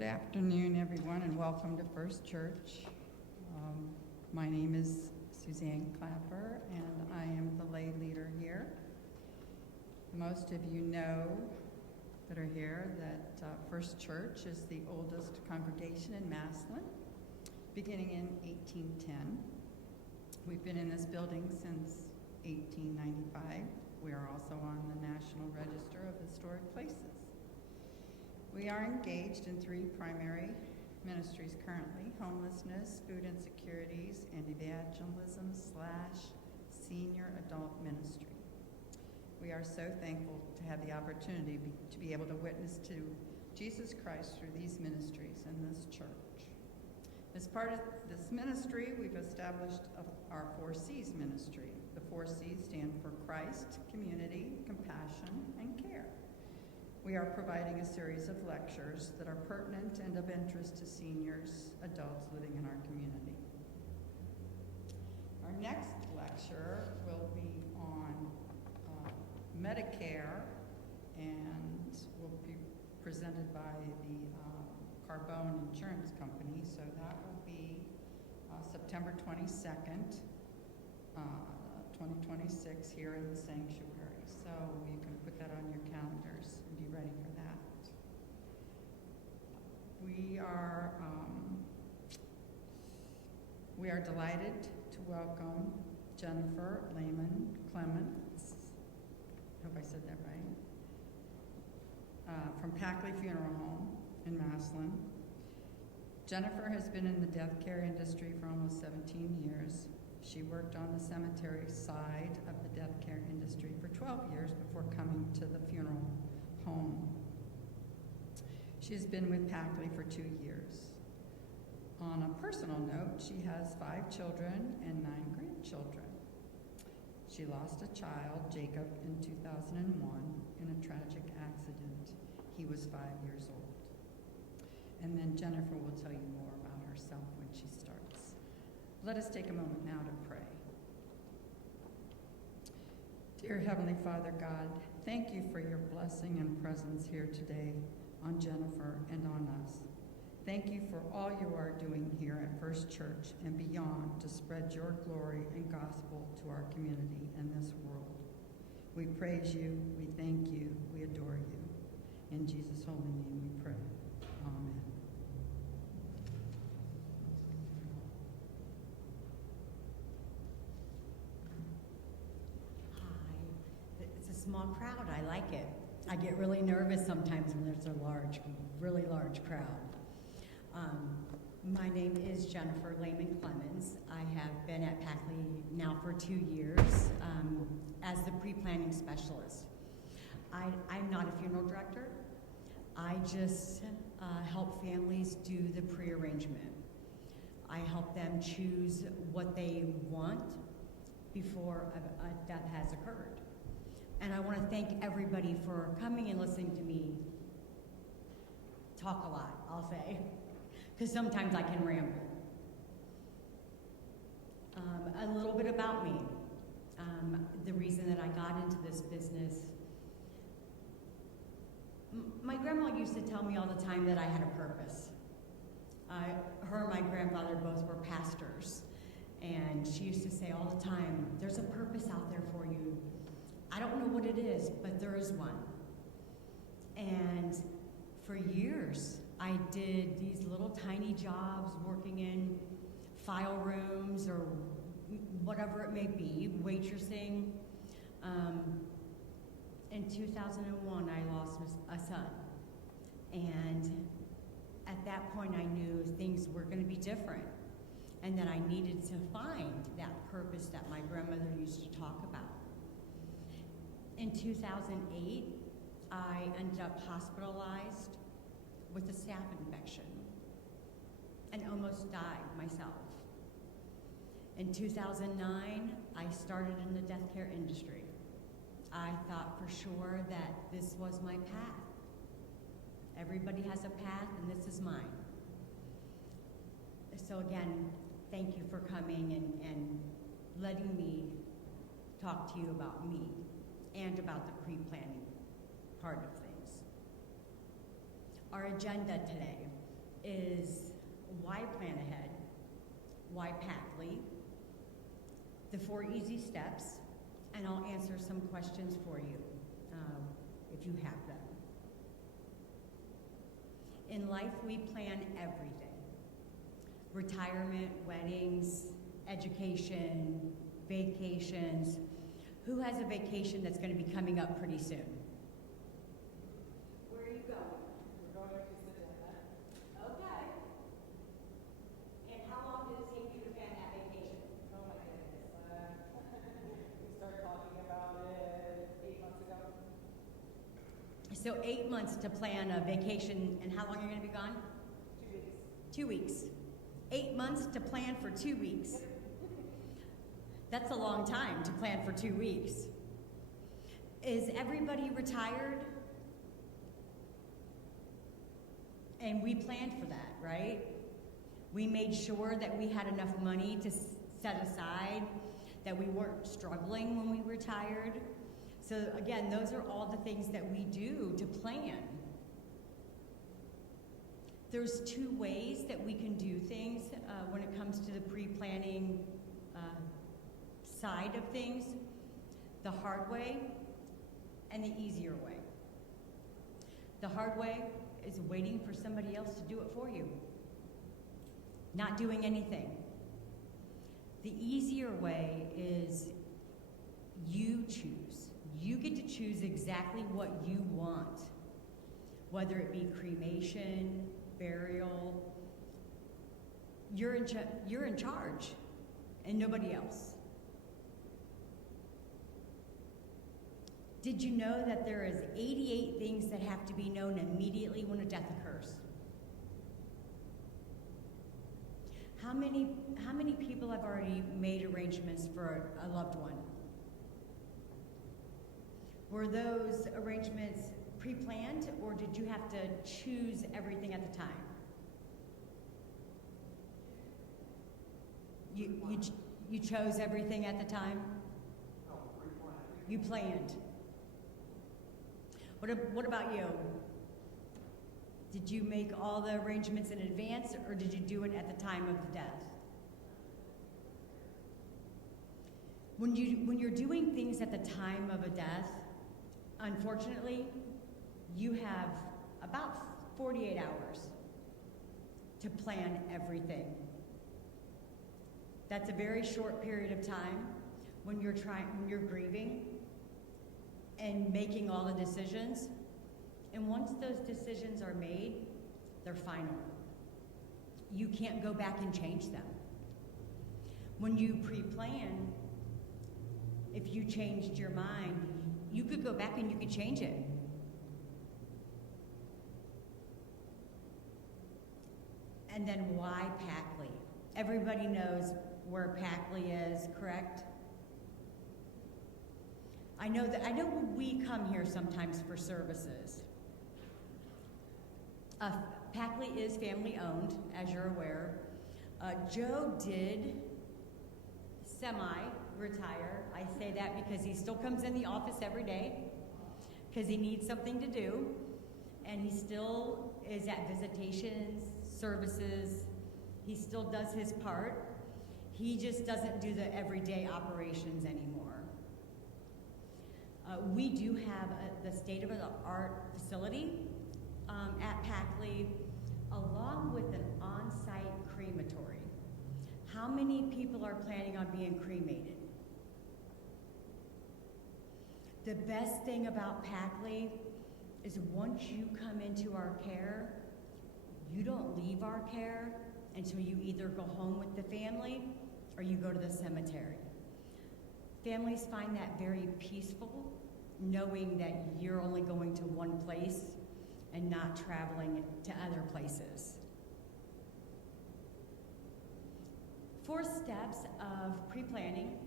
Good afternoon, everyone, and welcome to First Church. My name is Suzanne Clapper, and I am the lay leader here. Most of you know that are here that First Church is the oldest congregation in Massillon, beginning in 1810. We've been in this building since 1895. We are also on the National Register of Historic Places. We are engaged in three primary ministries currently: homelessness, food insecurities, and evangelism/senior adult ministry. We are so thankful to have the opportunity to be able to witness to Jesus Christ through these ministries in this church. As part of this ministry, we've established our 4 C's ministry. The 4 C's stand for Christ, community, compassion, and care. We are providing a series of lectures that are pertinent and of interest to seniors, adults living in our community. Our next lecture will be on Medicare and will be presented by the Carbone Insurance Company. So that will be September 22nd, 2026 here in the sanctuary. So you can put that on your calendars and be ready for that. We are delighted to welcome Jennifer Lehman Clemens, I hope I said that right, from Packley Funeral Home in Massillon. Jennifer has been in the death care industry for almost 17 years. She worked on the cemetery side of the death care industry for 12 years before coming to the funeral home. She has been with Packley for 2 years. On a personal note, she has 5 children and 9 grandchildren. She lost a child, Jacob, in 2001 in a tragic accident. He was 5 years old. And then Jennifer will tell you more about herself when she starts. Let us take a moment now to pray. Dear Heavenly Father God, thank you for your blessing and presence here today on Jennifer and on us. Thank you for all you are doing here at First Church and beyond to spread your glory and gospel to our community and this world. We praise you, we thank you, we adore you. In Jesus' holy name we pray. Amen. Small crowd, I like it. I get really nervous sometimes when there's a really large crowd. My name is Jennifer Lehman Clemens. I have been at Packley now for 2 years as the pre-planning specialist. I'm not a funeral director. I just help families do the pre-arrangement. I help them choose what they want before a death has occurred. And I want to thank everybody for coming and listening to me talk a lot, I'll say, because sometimes I can ramble. A little bit about me. The reason that I got into this business, my grandma used to tell me all the time that I had a purpose. Her and my grandfather both were pastors, and she used to say all the time, there's a purpose out there for you. I don't know what it is, but there is one. And for years, I did these little tiny jobs working in file rooms or whatever it may be, waitressing. In 2001, I lost a son. And at that point, I knew things were going to be different and that I needed to find that purpose that my grandmother used to talk about. In 2008, I ended up hospitalized with a staph infection and almost died myself. In 2009, I started in the death care industry. I thought for sure that this was my path. Everybody has a path, and this is mine. So again, thank you for coming and letting me talk to you about me and about the pre-planning part of things. Our agenda today, is why plan ahead, why Packley, the 4 easy steps, and I'll answer some questions for you if you have them. In life, we plan everything. Retirement, weddings, education, vacations. Who has a vacation that's going to be coming up pretty soon? Where are you going? We're going to Sedona. Okay. And how long did it take you to plan that vacation? Oh my goodness. We started talking about it 8 months ago. So 8 months to plan a vacation, and how long are you going to be gone? 2 weeks. 2 weeks. 8 months to plan for 2 weeks. That's a long time to plan for 2 weeks. Is everybody retired? And we planned for that, right? We made sure that we had enough money to set aside, that we weren't struggling when we retired. So again, those are all the things that we do to plan. There's 2 ways that we can do things when it comes to the pre-planning side of things: the hard way and the easier way. The hard way is waiting for somebody else to do it for you, not doing anything. The easier way is you choose. You get to choose exactly what you want, whether it be cremation, burial. You're in charge, and nobody else. Did you know that there is 88 things that have to be known immediately when a death occurs? How many people have already made arrangements for a loved one? Were those arrangements pre-planned, or did you have to choose everything at the time? You chose everything at the time? No, pre-planned. You planned. What about you? Did you make all the arrangements in advance, or did you do it at the time of the death? When you're doing things at the time of a death, unfortunately, you have about 48 hours to plan everything. That's a very short period of time when you're grieving and making all the decisions. And once those decisions are made, they're final. You can't go back and change them. When you pre-plan, if you changed your mind, you could go back and you could change it. And then why Packley? Everybody knows where Packley is, correct? I know we come here sometimes for services. Packley is family owned, as you're aware. Joe did semi-retire. I say that because he still comes in the office every day because he needs something to do, and he still is at visitations, services. He still does his part. He just doesn't do the everyday operations anymore. We do have the state-of-the-art facility at Packley, along with an on-site crematory. How many people are planning on being cremated? The best thing about Packley is once you come into our care, you don't leave our care until you either go home with the family or you go to the cemetery. Families find that very peaceful, knowing that you're only going to one place and not traveling to other places. 4 steps of pre-planning: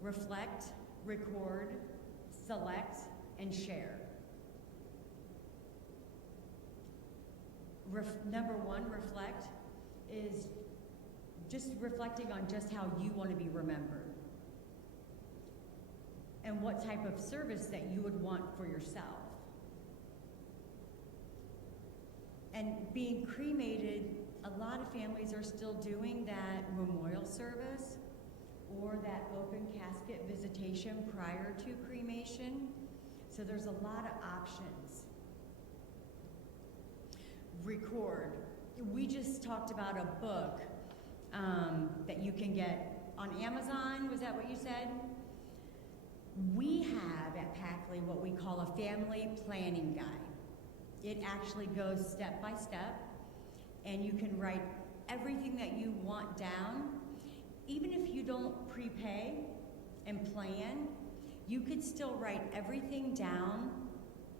reflect, record, select, and share. Number 1, reflect, is just reflecting on just how you want to be remembered and what type of service that you would want for yourself. And being cremated, a lot of families are still doing that memorial service or that open casket visitation prior to cremation. So there's a lot of options. Record. We just talked about a book that you can get on Amazon. Was that what you said? We have at Packley what we call a family planning guide. It actually goes step by step, and you can write everything that you want down. Even if you don't prepay and plan, you could still write everything down,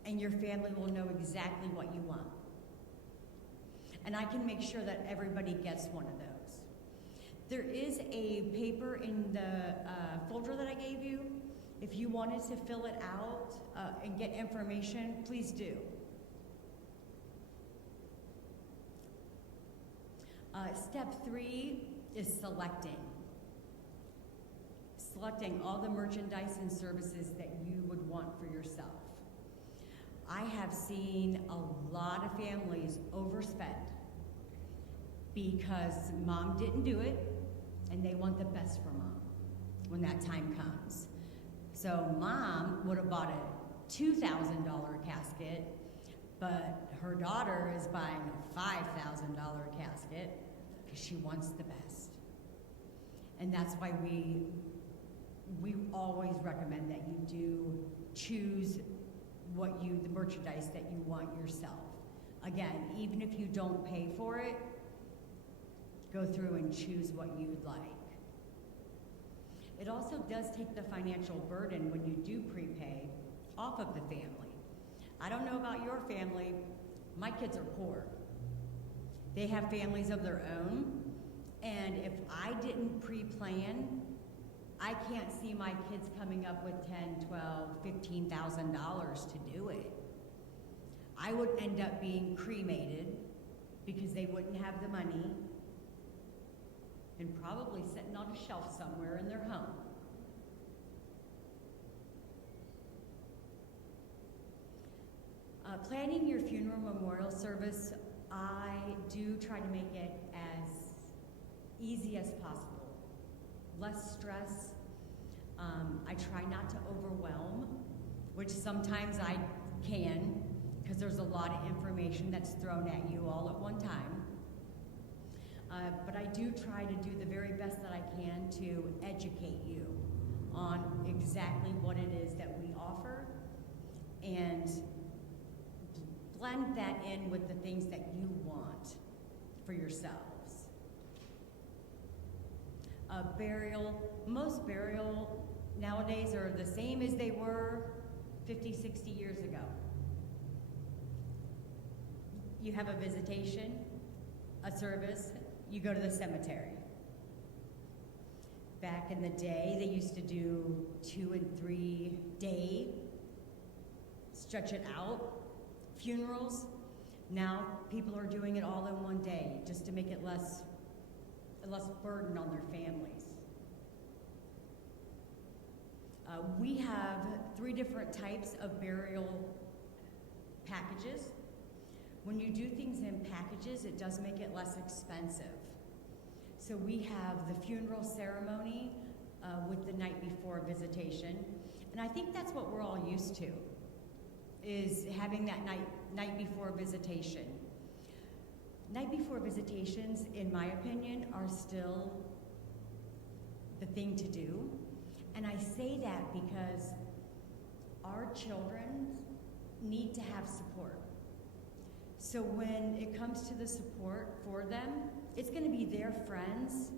and your family will know exactly what you want. And I can make sure that everybody gets one of those. There is a paper in the folder that I gave you. If you wanted to fill it out and get information, please do. Step 3 is selecting. Selecting all the merchandise and services that you would want for yourself. I have seen a lot of families overspend because mom didn't do it, and they want the best for mom when that time comes. So mom would have bought a $2,000 casket, but her daughter is buying a $5,000 casket because she wants the best. And that's why we always recommend that you do choose the merchandise that you want yourself. Again, even if you don't pay for it, go through and choose what you'd like. It also does take the financial burden when you do prepay off of the family. I don't know about your family, my kids are poor. They have families of their own, and if I didn't pre-plan, I can't see my kids coming up with $10,000, $12,000, $15,000 to do it. I would end up being cremated because they wouldn't have the money and probably sitting on a shelf somewhere in their home. Planning your funeral memorial service, I do try to make it as easy as possible. Less stress. I try not to overwhelm, which sometimes I can, because there's a lot of information that's thrown at you all at one time. But I do try to do the very best that I can to educate you on exactly what it is that we offer and blend that in with the things that you want for yourselves. Most burial nowadays are the same as they were 50, 60 years ago. You have a visitation, a service, you go to the cemetery. Back in the day, they used to do 2 and 3 day, stretch it out, funerals. Now people are doing it all in one day just to make it less burden on their families. We have 3 different types of burial packages. When you do things in packages, it does make it less expensive. So we have the funeral ceremony with the night before visitation. And I think that's what we're all used to, is having that night before visitation. Night before visitations, in my opinion, are still the thing to do. And I say that because our children need to have support. So when it comes to the support for them, it's going to be their friends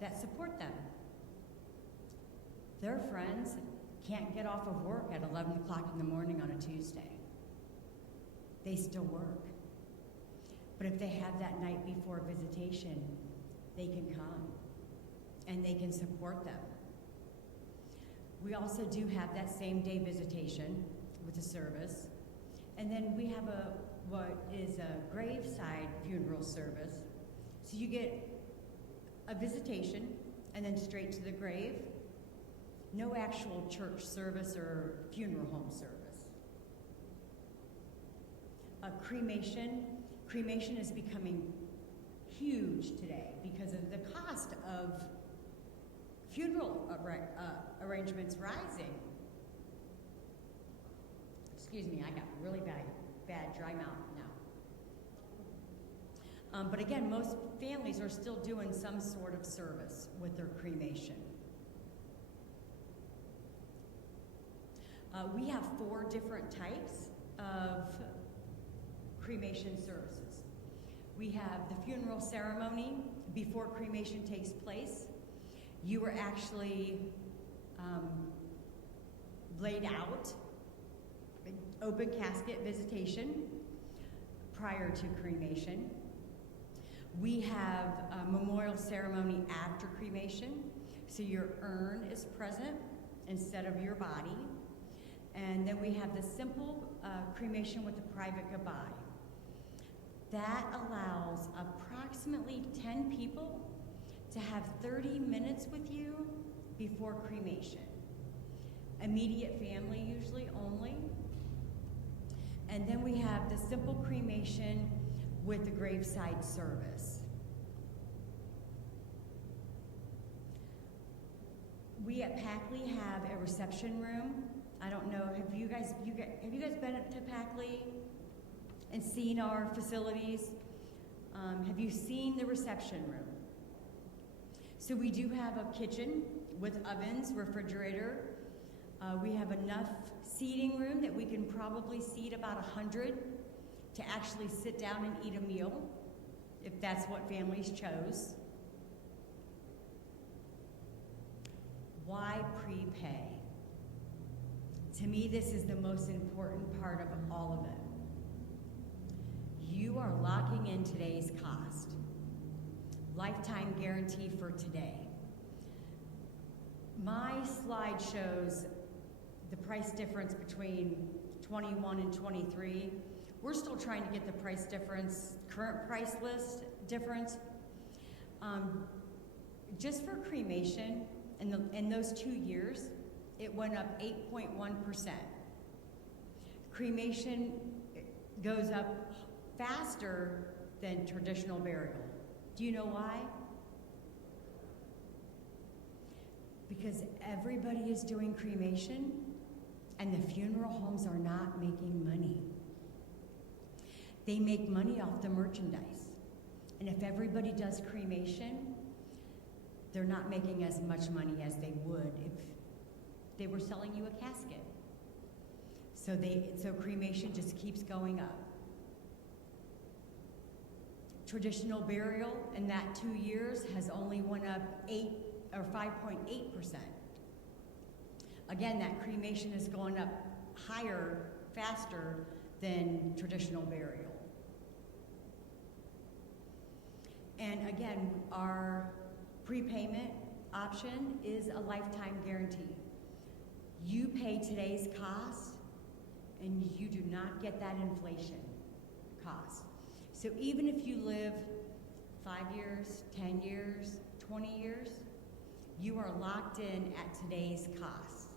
that support them. Their friends can't get off of work at 11 o'clock in the morning on a Tuesday. They still work. But if they have that night before visitation, they can come and they can support them. We also do have that same day visitation with the service. And then we have what is a graveside funeral service. So you get a visitation and then straight to the grave. No actual church service or funeral home service. A cremation Cremation is becoming huge today because of the cost of funeral arrangements rising. Excuse me, I got really bad dry mouth now. But again, most families are still doing some sort of service with their cremation. We have 4 different types of cremation services. We have the funeral ceremony before cremation takes place. You are actually laid out, open casket visitation prior to cremation. We have a memorial ceremony after cremation, so your urn is present instead of your body. And then we have the simple cremation with a private goodbye. That allows approximately 10 people to have 30 minutes with you before cremation. Immediate family usually only. And then we have the simple cremation with the graveside service. We at Packley have a reception room. I don't know, have you guys been up to Packley and seen our facilities? Have you seen the reception room? So we do have a kitchen with ovens, refrigerator. We have enough seating room that we can probably seat about 100 to actually sit down and eat a meal, if that's what families chose. Why prepay? To me, this is the most important part of all of it. You are locking in today's cost. Lifetime guarantee for today. My slide shows the price difference between 21 and 23. We're still trying to get the price difference, current price list difference. Just for cremation, in those 2 years, it went up 8.1%. Cremation goes up faster than traditional burial. Do you know why? Because everybody is doing cremation and the funeral homes are not making money. They make money off the merchandise. And if everybody does cremation, they're not making as much money as they would if they were selling you a casket. So cremation just keeps going up. Traditional burial in that 2 years has only went up 5.8%. Again, that cremation is going up higher, faster than traditional burial. And again, our prepayment option is a lifetime guarantee. You pay today's cost, and you do not get that inflation cost. So even if you live 5 years, 10 years, 20 years, you are locked in at today's cost.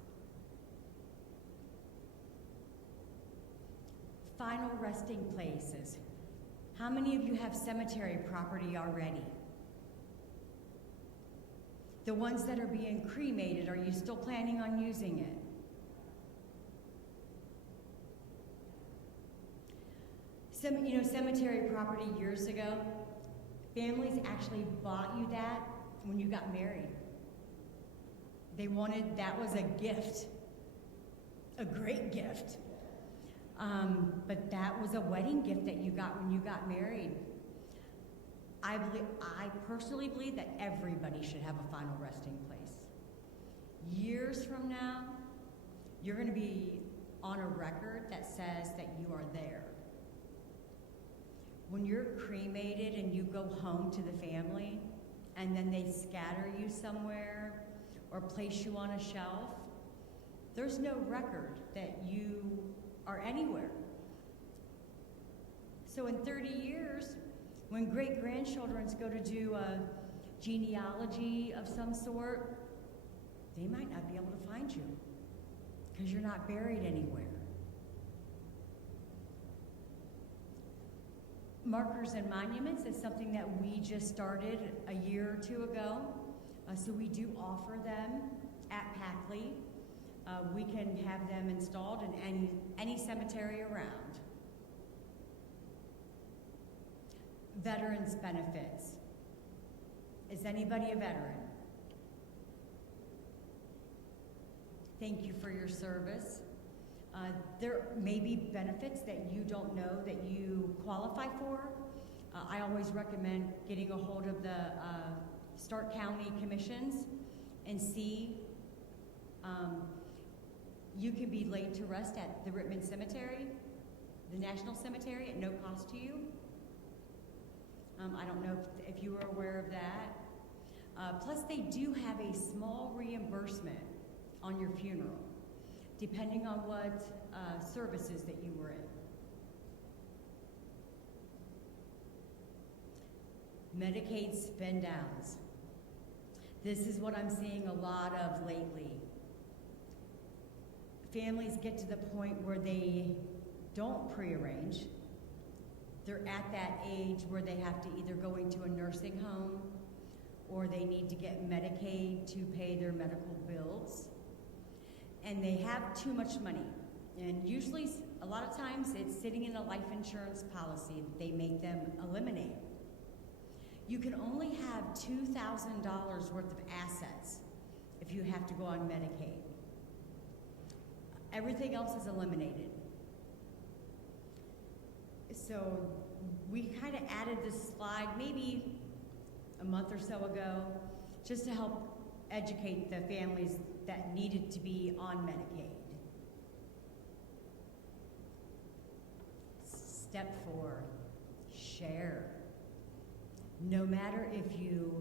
Final resting places. How many of you have cemetery property already? The ones that are being cremated, are you still planning on using it? Cemetery property years ago, families actually bought you that when you got married. That was a gift, a great gift. But that was a wedding gift that you got when you got married. I personally believe that everybody should have a final resting place. Years from now, you're going to be on a record that says that you are there. When you're cremated and you go home to the family, and then they scatter you somewhere or place you on a shelf, there's no record that you are anywhere. So in 30 years, when great-grandchildren go to do a genealogy of some sort, they might not be able to find you because you're not buried anywhere. Markers and monuments is something that we just started a year or two ago. So we do offer them at Packley. We can have them installed in any cemetery around. Veterans benefits. Is anybody a veteran? Thank you for your service. There may be benefits that you don't know that you qualify for. I always recommend getting a hold of the Stark County Commissions and see. You can be laid to rest at the Rittman Cemetery, the National Cemetery, at no cost to you. I don't know if you were aware of that. Plus, they do have a small reimbursement on your funeral, depending on what services that you were in. Medicaid spend downs. This is what I'm seeing a lot of lately. Families get to the point where they don't prearrange. They're at that age where they have to either go into a nursing home or they need to get Medicaid to pay their medical bills. And they have too much money. And usually, a lot of times, it's sitting in a life insurance policy that they make them eliminate. You can only have $2,000 worth of assets if you have to go on Medicaid. Everything else is eliminated. So we kind of added this slide maybe a month or so ago just to help educate the families that needed to be on Medicaid. Step 4, share. No matter if you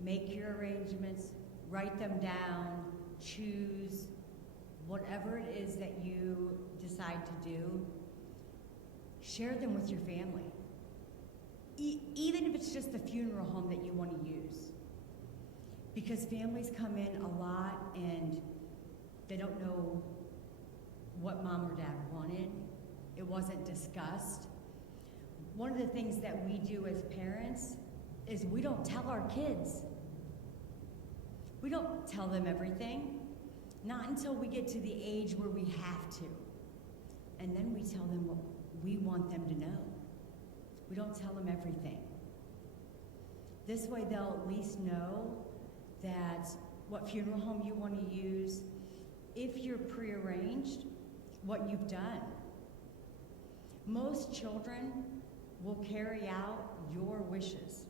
make your arrangements, write them down, choose, whatever it is that you decide to do, share them with your family. Even if it's just the funeral home that you want to use. Because families come in a lot and they don't know what mom or dad wanted. It wasn't discussed. One of the things that we do as parents is we don't tell our kids. We don't tell them everything. Not until we get to the age where we have to. And then we tell them what we want them to know. We don't tell them everything. This way they'll at least know that what funeral home you want to use, if you're prearranged, what you've done. Most children will carry out your wishes.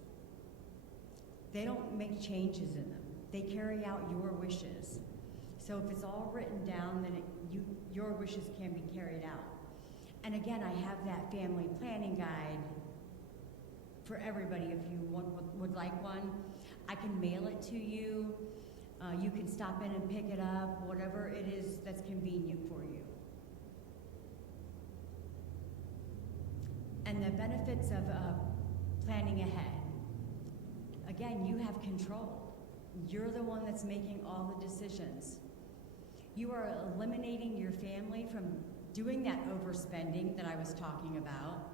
They don't make changes in them. They carry out your wishes. So if it's all written down, then your wishes can be carried out. And again, I have that family planning guide for everybody if you would like one. I can mail it to you. You can stop in and pick it up, whatever it is that's convenient for you. And the benefits of planning ahead. Again, you have control. You're the one that's making all the decisions. You are eliminating your family from doing that overspending that I was talking about.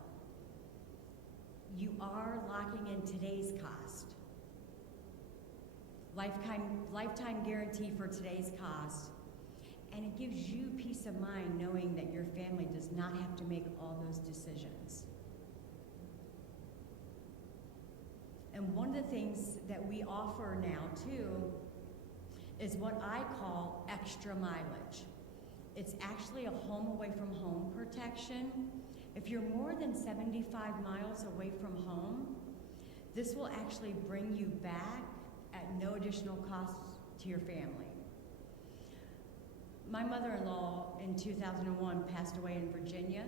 You are locking in today's cost. Lifetime guarantee for today's cost. And it gives you peace of mind knowing that your family does not have to make all those decisions. And one of the things that we offer now, too, is what I call extra mileage. It's actually a home away from home protection. If you're more than 75 miles away from home, this will actually bring you back at no additional cost to your family. My mother-in-law in 2001 passed away in Virginia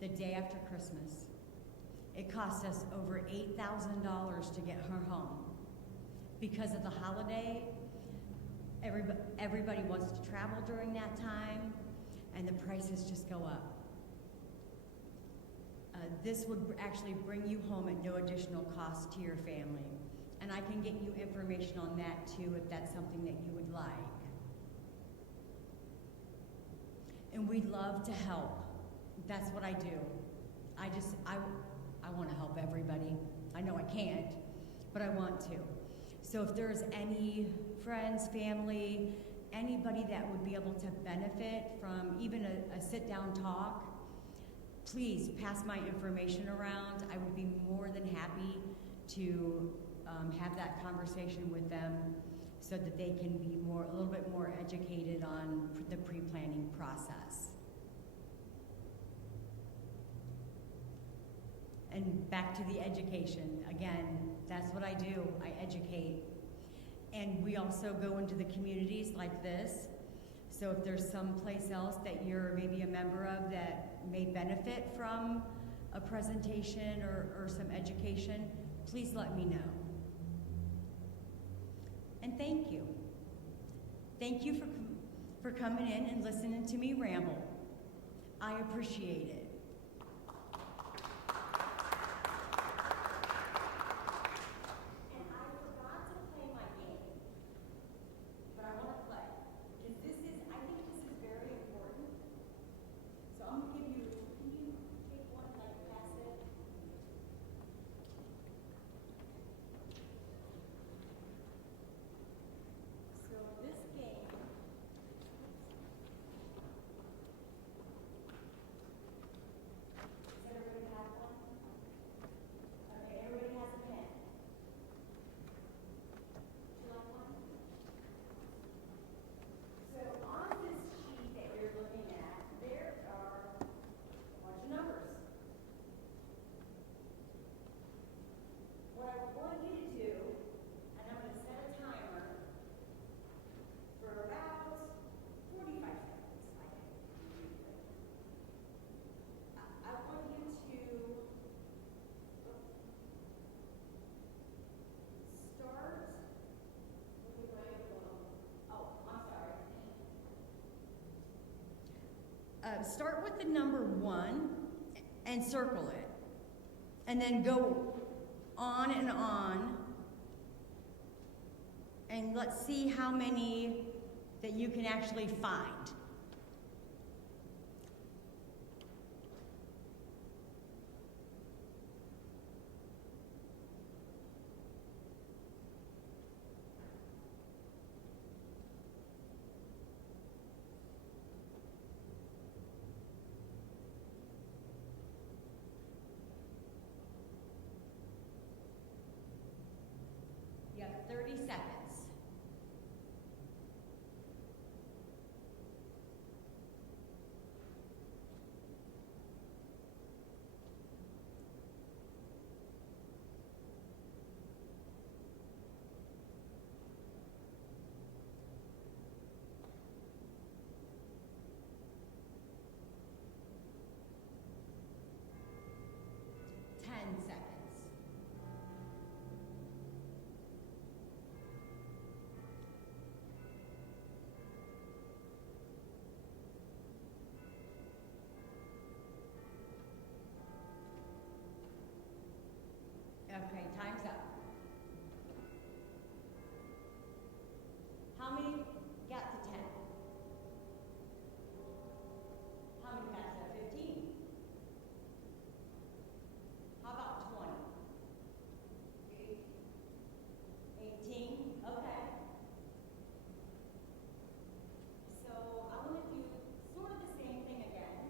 the day after Christmas. It cost us over $8,000 to get her home. Because of the holiday, everybody wants to travel during that time, and the prices just go up. This would actually bring you home at no additional cost to your family. And I can get you information on that too if that's something that you would like. And we'd love to help. That's what I do. I want to help everybody. I know I can't, but I want to. So if there's any friends, family, anybody that would be able to benefit from even a sit-down talk, please pass my information around. I would be more than happy to have that conversation with them so that they can be a little bit more educated on the pre-planning process. And back to the education. Again, that's what I do. I educate. And we also go into the communities like this. So if there's some place else that you're maybe a member of that may benefit from a presentation or some education, please let me know. And thank you. Thank you for coming in and listening to me ramble. I appreciate it. Start with the number 1 and circle it. And then go on. And let's see how many that you can actually find. You have 30 seconds. Okay, time's up. How many got to 10? How many got to 15? How about 20? 18? Okay. So I want to do sort of the same thing again.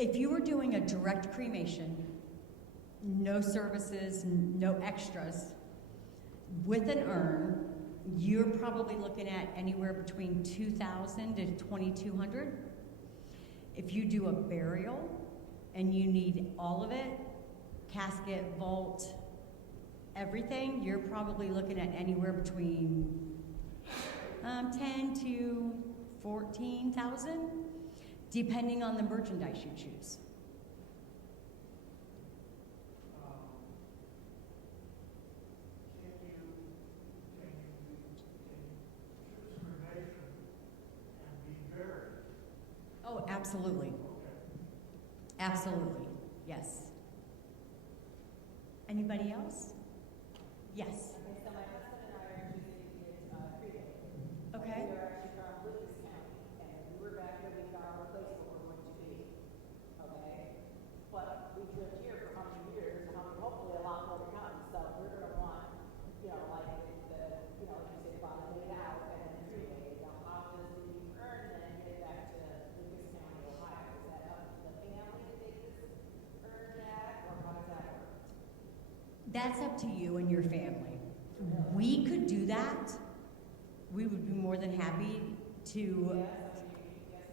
If you were doing a direct cremation, no services, no extras, with an urn, you're probably looking at anywhere between $2,000 to $2,200. If you do a burial and you need all of it, casket, vault, everything, you're probably looking at anywhere between 10 to 14,000, depending on the merchandise you choose. Oh, absolutely. Absolutely, yes. Anybody else? Yes. Okay, so my husband and I are choosing to get cremated. Okay. We are actually from Lucas County, and we were back here, we found our place where we're going to be. Okay? But we've lived here for how many years, and hopefully a lot more to come, so we're gonna want, like you say, about a day out and then cremated. Now, how does the urn then get back to Lucas County, Ohio? Is that up to the family to take this urn back, or how does that work? That's up to you and your family. We could do that. We would be more than happy to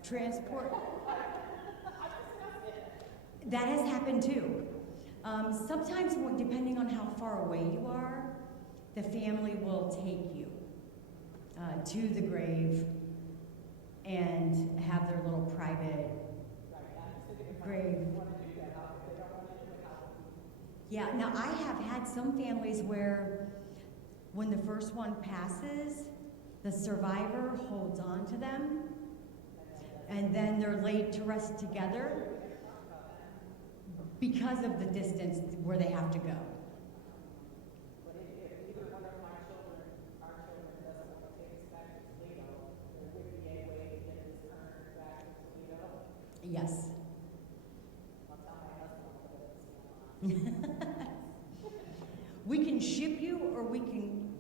transport. That has happened too. Sometimes, depending on how far away you are, the family will take you to the grave and have their little private grave. Yeah, now I have had some families where when the first one passes, the survivor holds on to them and then they're laid to rest together because of the distance where they have to go. But if either one of our children doesn't want to take us back to Toledo, there would be a way to get this urn back to Toledo. Yes. I'll tell my husband what's going on. We can ship you or we can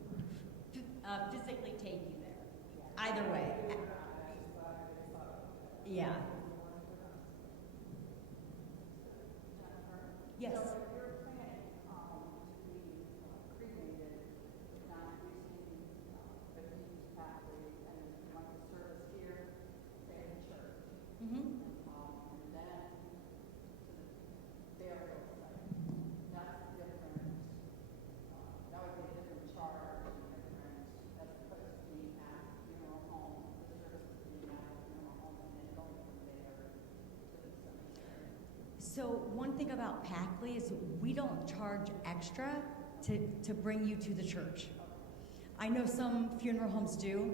physically take you there. Either way. Yeah. Yes. So if you're planning to be cremated, not using the deed pathway, and you want the service here, say in church, Mm-hmm. and then to the burial site, that's different. That would be a different charge, different, as opposed to being at the funeral home, the service is being at the funeral home, and then going from there to the cemetery. So one thing about Packley is we don't charge extra to bring you to the church. I know some funeral homes do.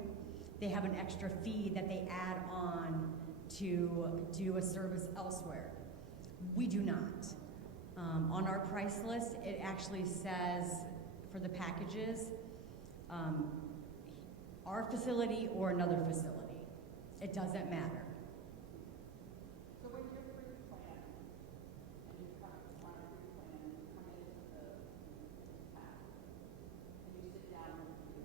They have an extra fee that they add on to do a service elsewhere. We do not. On our price list, it actually says for the packages, our facility or another facility. It doesn't matter. So when you're pre-planning, and you want to pre-plan, and you come into the path, and you sit down and you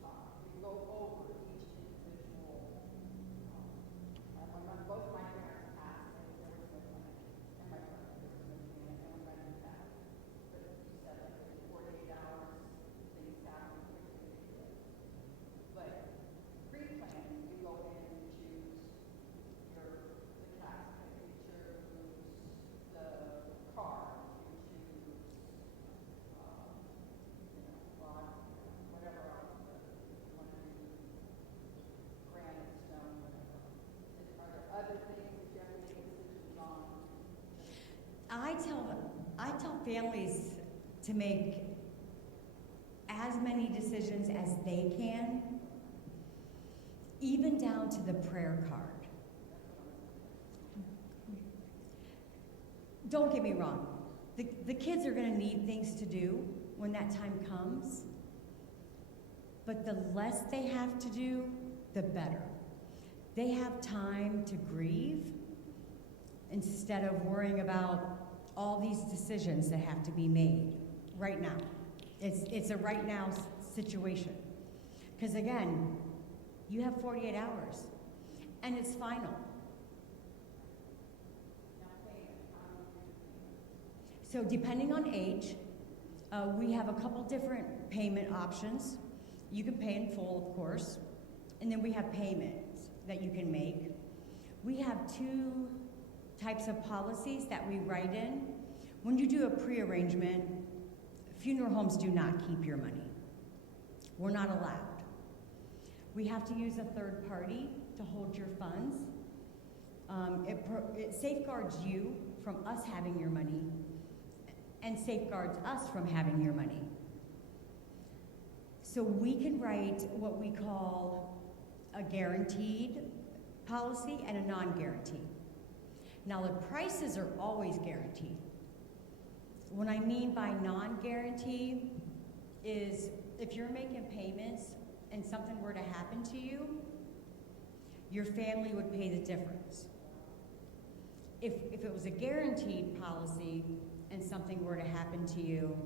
talk, you go over each individual, when both my parents passed, there was no plan, and my brother, there was no plan, and when my dad passed. But you said like in 48 hours, things happen quickly. But pre-planning, you go in and you choose the casket, you choose the car, you choose, whatever else, if you want to do granite, stone, whatever. Are there other things that you have to make decisions on? I tell families to make as many decisions as they can, even down to the prayer card. Don't get me wrong, the kids are going to need things to do when that time comes, but the less they have to do, the better. They have time to grieve instead of worrying about all these decisions that have to be made right now. It's a right now situation. Because again, you have 48 hours and it's final. So depending on age, we have a couple different payment options. You can pay in full, of course, and then we have payments that you can make. We have two types of policies that we write in. When you do a pre-arrangement, funeral homes do not keep your money. We're not allowed. We have to use a third party to hold your funds. It safeguards you from us having your money and safeguards us from having your money. So we can write what we call a guaranteed policy and a non-guaranteed. Now the prices are always guaranteed. What I mean by non-guarantee is if you're making payments and something were to happen to you, your family would pay the difference. If it was a guaranteed policy and something were to happen to you,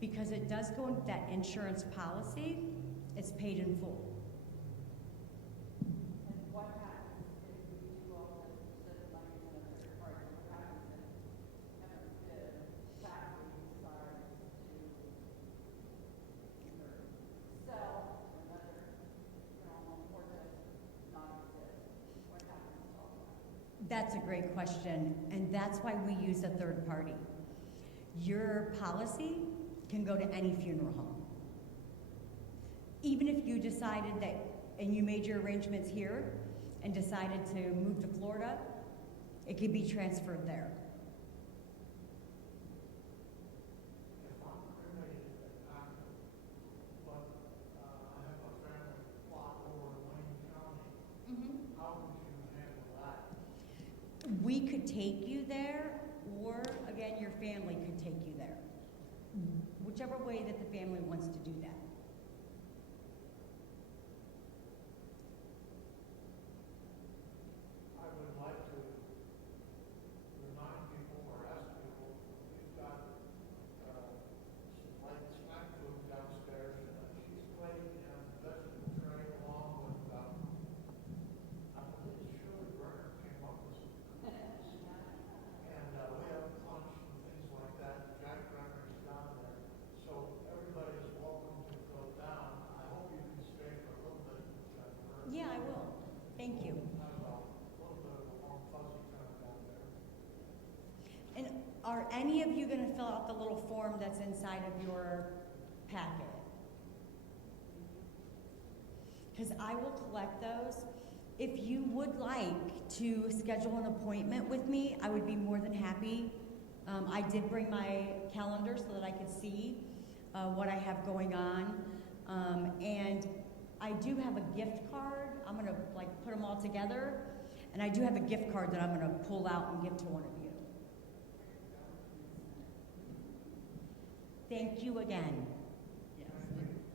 because it does go into that insurance policy, it's paid in full. And what happens if we do all the money in a third party? What happens if the factory decides to either sell another funeral home or just not exist? What happens to all that? That's a great question, and that's why we use a third party. Your policy can go to any funeral home. Even if you decided that, and you made your arrangements here and decided to move to Florida, it could be transferred there. If I'm cremated active, but I have a family plot over in Wayne County, how would you handle that? We could take you there, or again, your family could take you there. Whichever way that the family wants to do that. I would like to remind people or ask people, we've got light snack food downstairs, cheese plate and vegetable tray along with, I believe Shirley Berger came up with some cookies. And we have lunch and things like that. Jack Brenner's down there. So everybody is welcome to go down. I hope you can stay for a little bit, Jennifer. Yeah, I will. Thank you. Have a little bit of a warm fuzzy time down there. And are any of you going to fill out the little form that's inside of your packet? Because I will collect those. If you would like to schedule an appointment with me, I would be more than happy. I did bring my calendar so that I could see what I have going on. And I do have a gift card. I'm going to put them all together. And I do have a gift card that I'm going to pull out and give to one of you. Thank you again. Yes.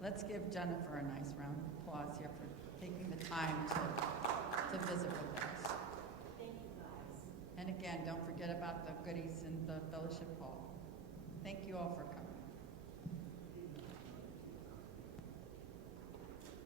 Let's give Jennifer a nice round of applause here for taking the time to visit with us. Thank you, guys. And again, don't forget about the goodies in the fellowship hall. Thank you all for coming.